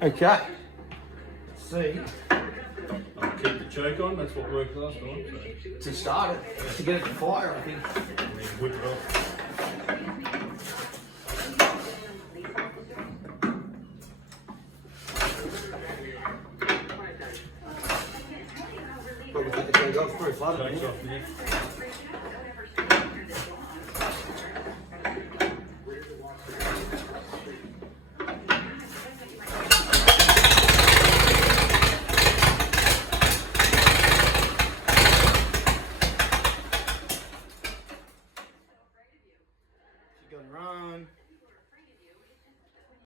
Okay. See, I'll keep the choke on, that's what worked last time. So. to start it, to get it to fire, I think. And then whip it off. Probably think it's going to go through flooded. Choke's off there.